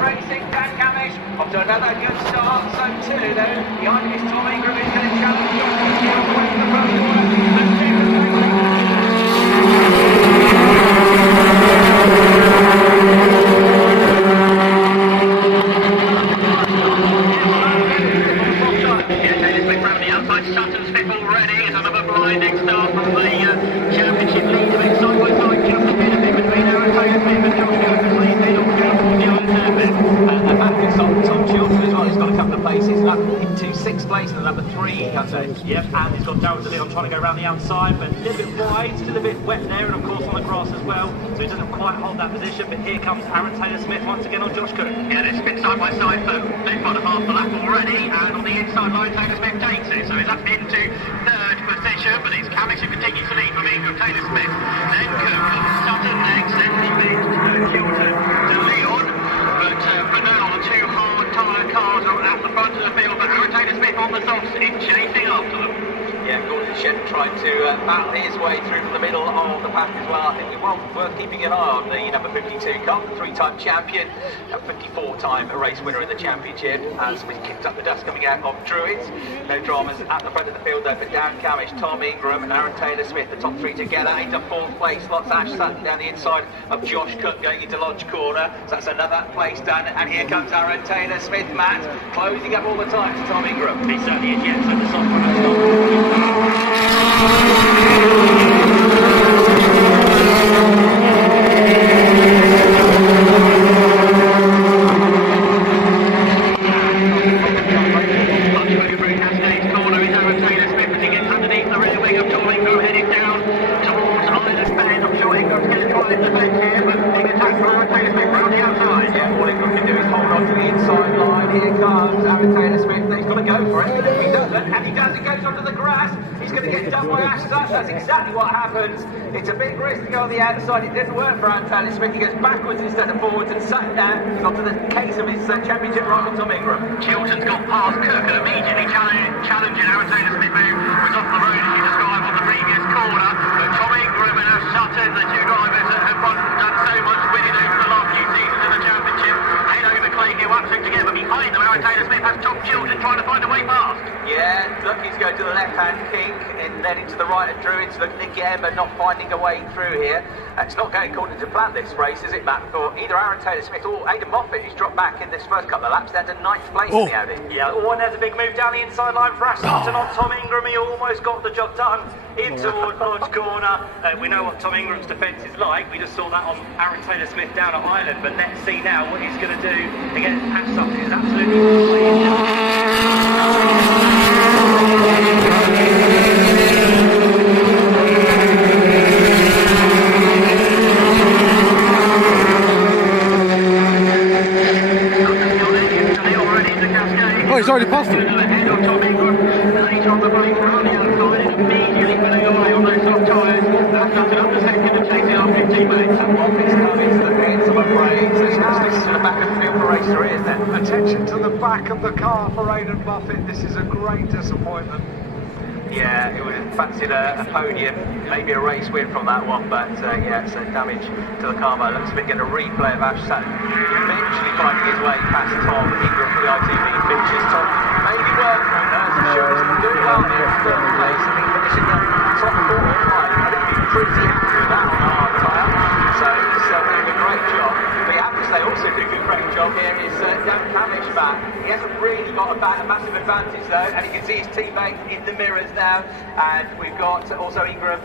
racing. Dan Camish off to another good start. So 2 though. Behind him is Tom Ingram, who's going to challenge Josh away from the front corner. Sutton's fifth already. It's another blinding start from the championship leader. Side by side, just a bit of it between Aaron Taylor Smith and Josh Curtis. Lead middle down towards the unsurface. And the back is Tom Chilton as well. He's got a couple of places into 6th place and number 3. Yep, and he's got Darryl DeLeon trying to go around the outside, but a little bit wide, still a bit wet there, and of course on the grass as well, so he doesn't quite hold that position. But here comes Aaron Taylor Smith once again on Josh Curtis. Yeah, they're split side by side for they've got a half the lap already, and on the inside line Taylor Smith takes it, so he's up into 3rd position, but it's Camish who continues to lead from Ingram. Taylor Smith, then Cook, Sutton next, then Chilton, DeLeon, but for now the 2 hard tyre cars are at the front of the field, but Aaron Taylor Smith on the softs in chasing after them. Yeah, Gordon Shen tried to battle his way through from the middle of the pack as well. I think we're worth keeping an eye on the number 52 car, the 3-time champion, a 54-time race winner in the championship. As we kicked up the dust coming out of Druids. No dramas at the front of the field though for Dan Camish, Tom Ingram and Aaron Taylor Smith, the top 3 together into 4th place. Lots Ash Sutton down the inside of Josh Cook going into Lodge Corner. So that's another place done. And here comes Aaron Taylor Smith, Matt, closing up all the time to Tom Ingram. He certainly is, yeah, so the soft one. That's exactly what happens. It's a big risk to go on the outside. It didn't work for Aaron Taylor Smith. He goes backwards instead of forwards and Sutton down. Onto the case of his championship rival Tom Ingram. Chilton's got past Cook and immediately challenging Aaron Taylor Smith, who was off the road as you described on the previous corner. But Tom Ingram and Sutton, the 2 drivers that have done so much winning over the last few seasons in the championship, head over Clayhill up together. Behind them, Aaron Taylor Smith has Tom Chilton trying to find a way past. Yeah, look, he's going to the left-hand kink and then into the right of Druids, looking again but not finding a way through here. It's not going according to plan this race, is it, Matt? For either Aaron Taylor Smith or Aidan Moffat, who's dropped back in this first couple of laps down to 9th place in the Audi. Yeah, and there's a big move down the inside line for Ash Sutton on Tom Ingram. He almost got the job done in towards Lodge Corner. We know what Tom Ingram's defence is like. We just saw that on Aaron Taylor Smith down at Ireland, but let's see now what he's going to do against Ash Sutton. He's absolutely he's already passed him. Attention to the back of the car for Aidan Moffat. This is a great disappointment. Yeah, it would have fancied a podium, maybe a race win from that one, but yeah, so damage to the car. Looks a bit getting a replay of Ash Sutton eventually finding his way past Tom Ingram for the ITV finishes. Tom maybe well through that, as sure he's doing well here in 3rd place. I think finishing up top 4 or 5. I think he'd be pretty happy with that on a hard tyre. So he's doing a great job. But you have to say also doing a great job here is Dan Camish back. He hasn't really got a massive advantage though, and you can see his teammate in the mirrors now. And we've got also Ingram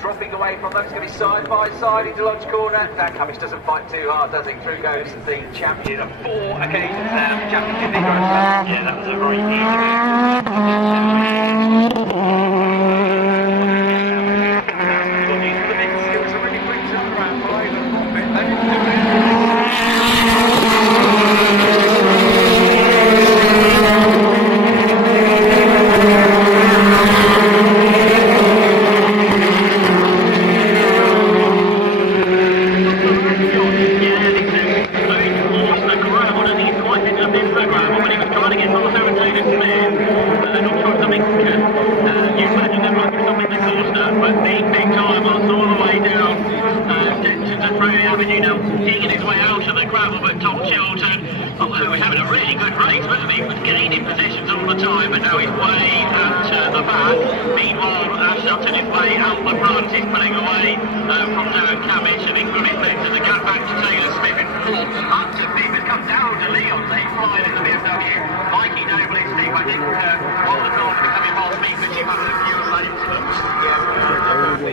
dropping away from them. It's going to be side by side into Lodge Corner. Dan Camish doesn't fight too hard, does he? Through goes the champion of 4 occasions now. Championship Ingram. yeah, that was a very easy It was a really quick turnaround for Aidan Moffat. You Chiltern. Although we're having a really good race, wasn't he? He was gaining positions all the time, but now he's way at the back. Meanwhile, Sutton is way out the front. He's pulling away from Darren Cabbage, and Ingram is lifting the gap back to Taylor Smith in fourth. Up to fifth has come down to Leon. They fly into BMW. Mikey Noble is Steve, I think, while the car becoming more speed, but she has a few right incidents.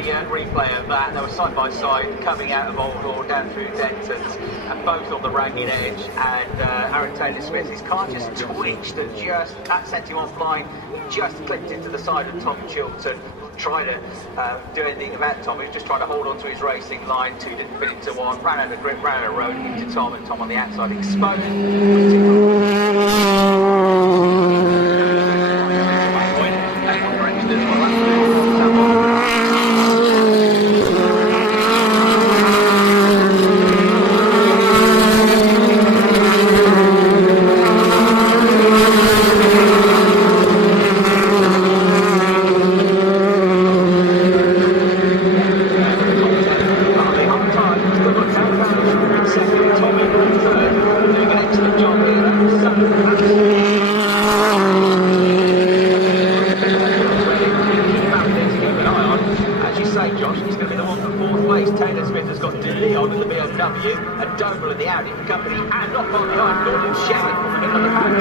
Yeah, the replay of that. They were side by side coming out of Oulton down through Denton's, and both on the ragged edge. And Aaron Taylor Smith, his car just twitched and just that sent him offline, just clipped into the side of Tom Chiltern. Trying to do anything about Tom. He was just trying to hold on to his racing line. Two didn't fit into one. Ran out of grip, ran out of road into Tom, and Tom on the outside exposed. And Doble in the Audi for company, and not far behind Gordon Sherrick from the middle of the pack.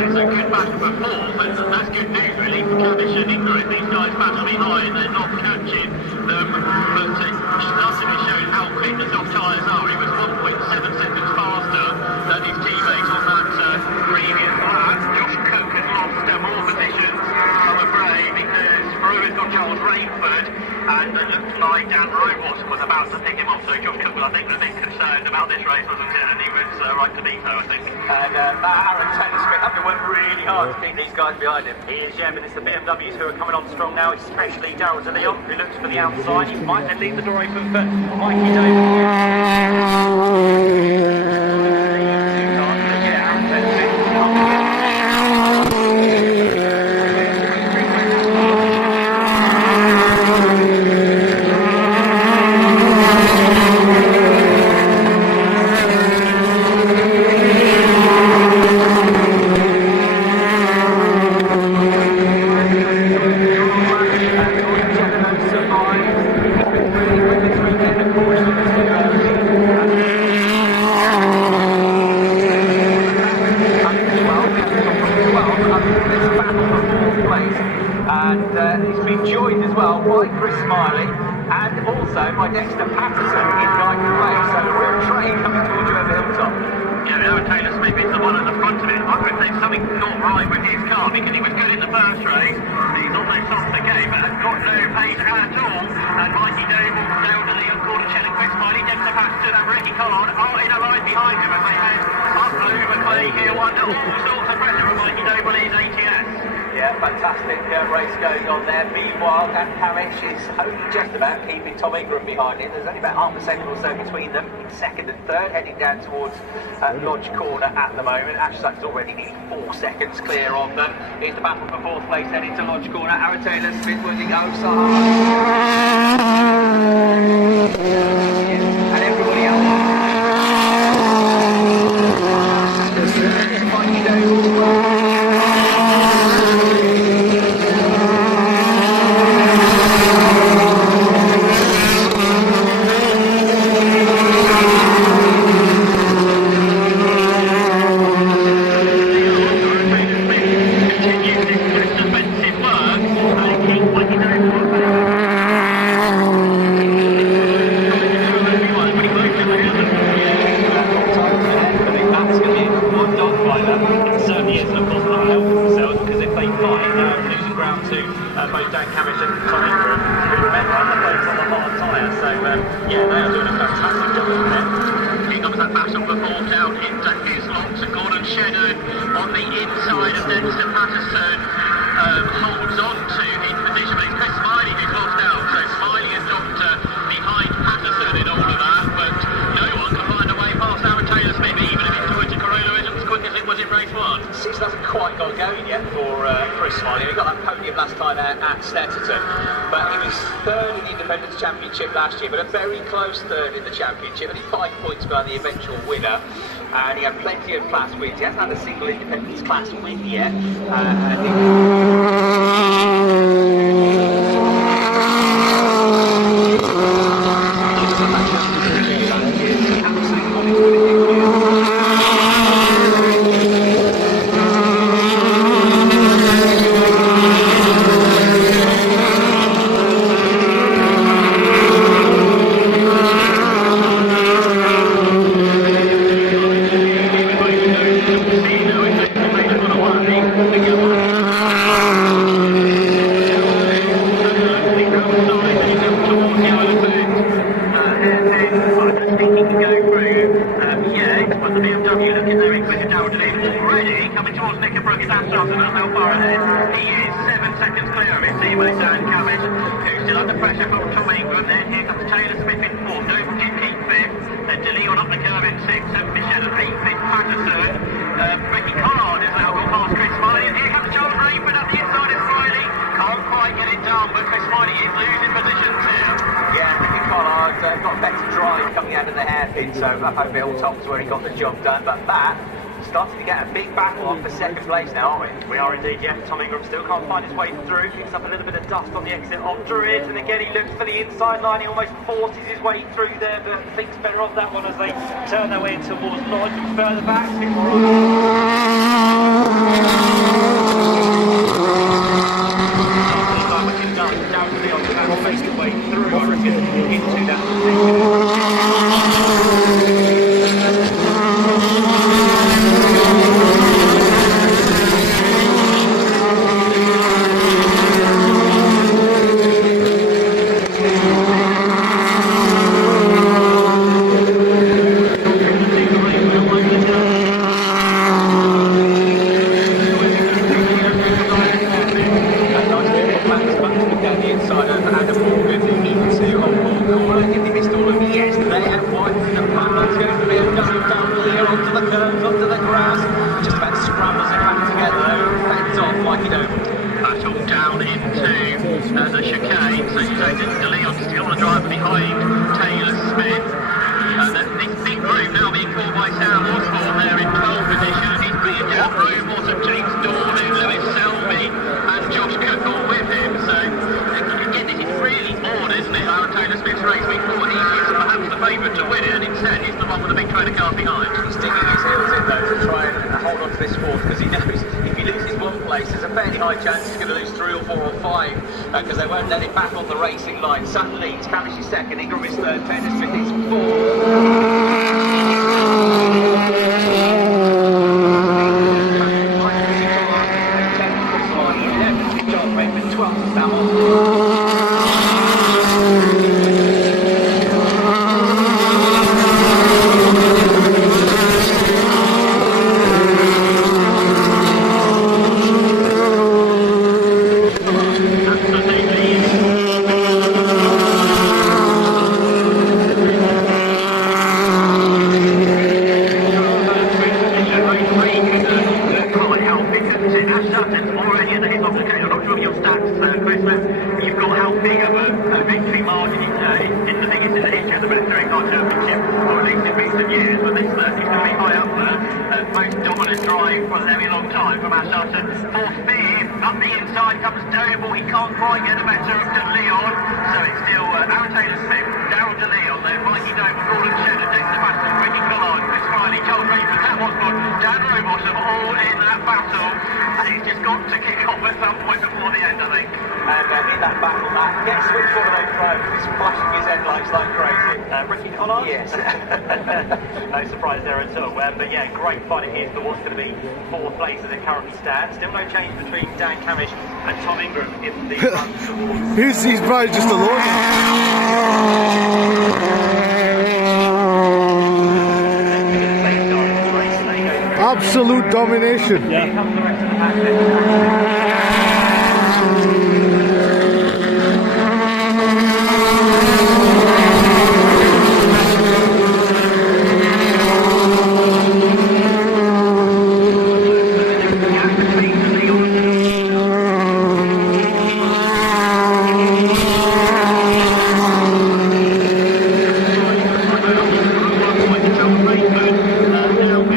It's a good battle for fourth, and that's good news really for Cabbage and Ingram. These guys battle behind, they're not catching them, but Sutton is showing how quick the soft tyres are. He was 1.7 seconds faster than his teammate on that previous lap. Josh Cook has lost more positions, I'm afraid, because Brew has got Charles Rainford, and it looks like Dan Roberts was about to pick him off, so Josh Cook was, I think, a bit concerned about this race, wasn't he? And he was right to be so, I think. And Aaron Taylor Smith having to work really hard to keep these guys behind him. He is, yeah, but it's the BMWs who are coming on strong now, especially Darryl De Leon, who looks for the outside. He might then leave the door open for Mikey and he's been joined as well by Chris Smiley and also by Dexter Patterson in ninth place. So a real train coming towards you over the hilltop. Yeah, Aaron Taylor Smith is the one at the front of it. I wonder if there's something not right with his car, because he was good in the first race. He's almost off the game, but has got no pace at all. And Mikey Noble, down to Leon, Gordon Sherrick, Chris Smiley, Dexter Patterson and Ricky Collard are in a line behind him, and they head up over Clay Hill under all sorts of pressure from Mikey Noble in ATS. Yeah, fantastic race going on there. Meanwhile, Dan Cabbage is only just about keeping Tom Ingram behind him. There's only about half a second or so between them, second and third, heading down towards Lodge Corner at the moment. Ash Sutton's already nearly 4 seconds clear of them. Here's the battle for fourth place heading to Lodge Corner. Aaron Taylor Smith working oh so hard. And everybody else. Mikey Noble. Both Dan Cabbage and Tom Ingram, who remember are both on the hard tyre, so yeah, they are doing a fantastic job at the minute. He comes that battle for fourth down into his locks, and Gordon Sherrick on the inside of Dexter Patterson holds on to his position, but it's Chris Smiley who's lost out, so Smiley has dropped behind Patterson in all of that, but no one can find a way past Aaron Taylor Smith, even if it's Toyota Corolla isn't as quick as it was in race one. Season hasn't quite got going yet for Chris Smiley. He got that podium last time at Sutton, but he was third in the Independence Championship last year, but a very close third in the Championship, only 5 points behind the eventual winner. and he had plenty of class wins. He hasn't had a single independence class win yet. So I hope it all tops where he got the job done, but that starting to get a big battle on for second place now, aren't we? We are indeed, yeah. Tom Ingram still can't find his way through, picks up a little bit of dust on the exit of Druid, and again he looks for the inside line, he almost forces his way through there, but thinks better of that one as they turn their way towards Lodge, and further back, a bit more face the way through, I reckon, into that because they won't let it back on the racing line. Sutton leads, Camish is second, Ingram is third, Taylor Smith is fourth. No surprise there at all. But yeah, great fight here for what's going to be fourth place as it currently stands. Still no change between Dan Camish and Tom Ingram in the run towards. He's probably just alone. Absolute domination. Yeah. Here comes the rest of the pack. Now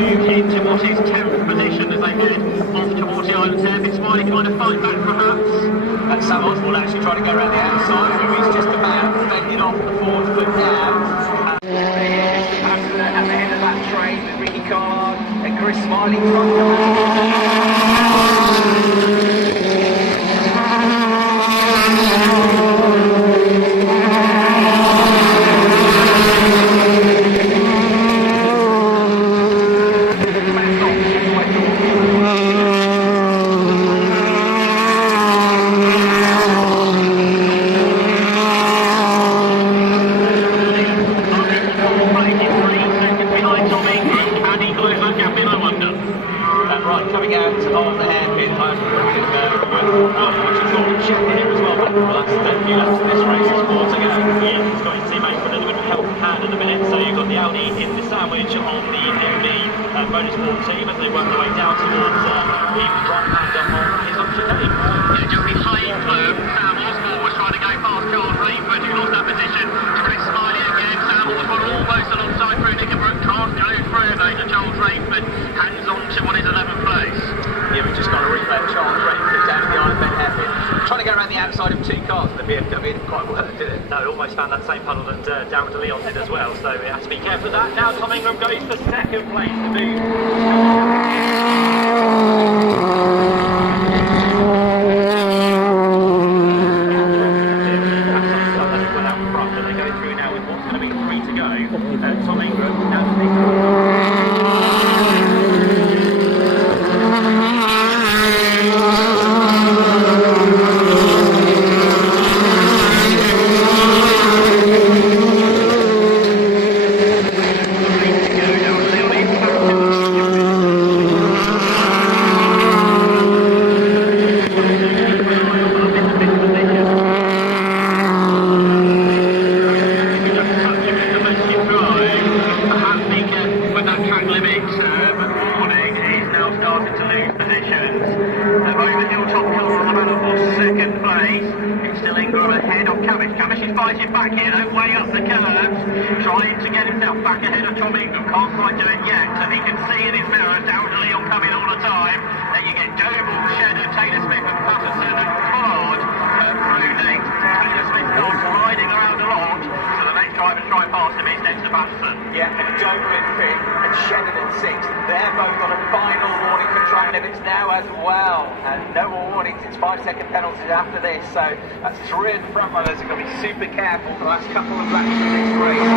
right back perhaps. Sam Osborne actually trying to go around the outside, where he's just about fending off the forward foot now. At the head of that train with Ricky Collard and Chris Smiley Right, coming out of the hairpin, I'm watching Shepard here as well, but that's a few laps of this race, it's 4 to go. Yeah, he's got his teammate for a little bit of help hand at the minute, so you've got the Audi in the sandwich on the MD motorsport team as they work their way down towards the right-hander on his up chicane. Yeah, just behind them, Sam Osborne was trying to go past Charles Rayford, who lost that position to Chris Smiley again. Sam Osborne almost alongside through Nickenbrook, can't go through though to Charles Rayford, hands on to on his 11th place. Yeah, we've just got a replay of Charles Rayford down the Iron Bed hairpin, trying to go around the outside of 2 cars in the BMW. It didn't quite work, did it? No, almost found that same puddle that Darren de Leon did as well, so we have to be careful of that. Now Tom Ingram goes for second place to move. They go through now with what's going to be 3 to go. Tom Ingram now to back here, though, way up the curves, trying to get himself back ahead of Tom Ingram, can't quite do it yet, so he can see in his mirror Darren de Leon coming all the time. Then you get Doble, Shedder, Taylor Smith and Patterson and Collard through next. Taylor Smith not riding around a lot, so the next driver to try past him is next to Patterson. Yeah, and Doble in 5th and Shedder in 6th. They're both on a final warning for track limits now as well. And no more warnings, it's 5-second penalties after this. So that's 3 front runners are going to be super careful for the last couple of laps of this race.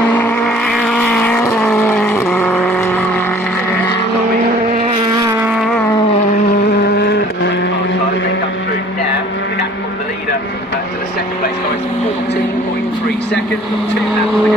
They come through now. The gap from the leader to the second place guy is 14.3 seconds. 2 laps to go.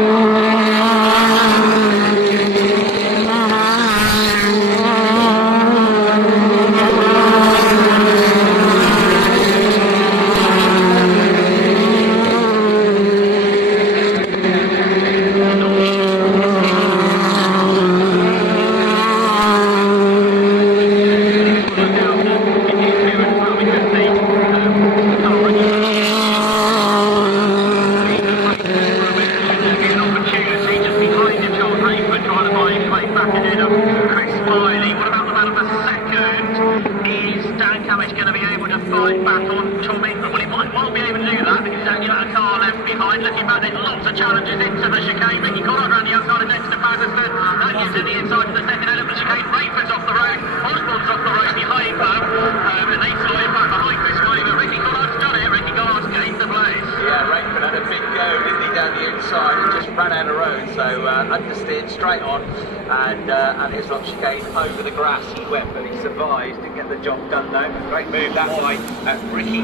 Understeered straight on and his rock chicane over the grass. He went, but he survived. Didn't get the job done though. Great move that by Ricky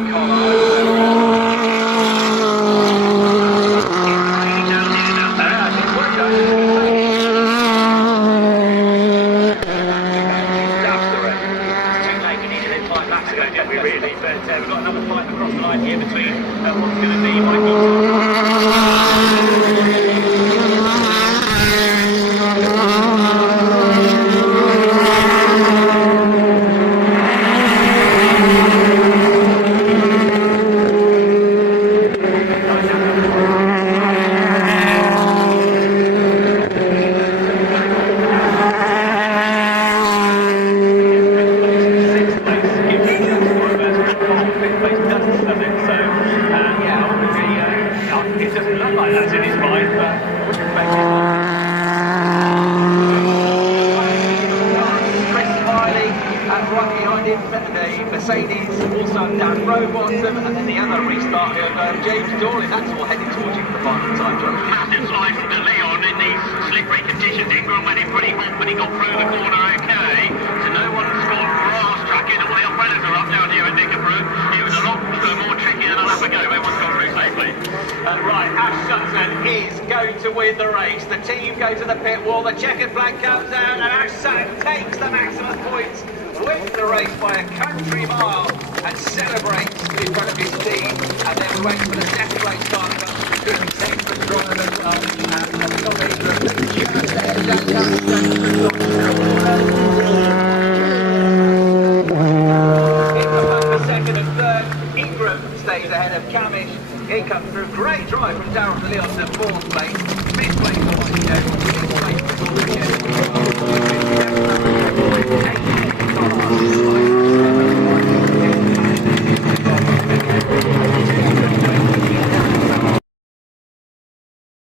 Really, but we've got another fight across the line here between what's going to be Mikey. right behind him, the Mercedes, also down Rowbottom, and then the other restart here, James Dawley. That's all heading towards you for the final time, John. Massive slide from De Leon in these slippery conditions. Ingram went in pretty hot, but he got through the corner okay. So no one's gone grass tracking. All the umbrellas are up down here at Nickerbrook. It was a lot more tricky than a lap ago. Everyone's gone through safely. Right, Ash Sutton is going to win the race. The team go to the pit wall, the checkered flag comes down, and Ash Sutton takes the maximum points, wins the race by a country mile, and celebrates in front of his team. And then waits for the second race starting up. Excellent drive as well. And Tom Ingram just ahead of that for second and third. Ingram stays ahead of Camish. He comes through. Great drive from Darren De Leon to fourth place. Fifth place for Washington. Fifth place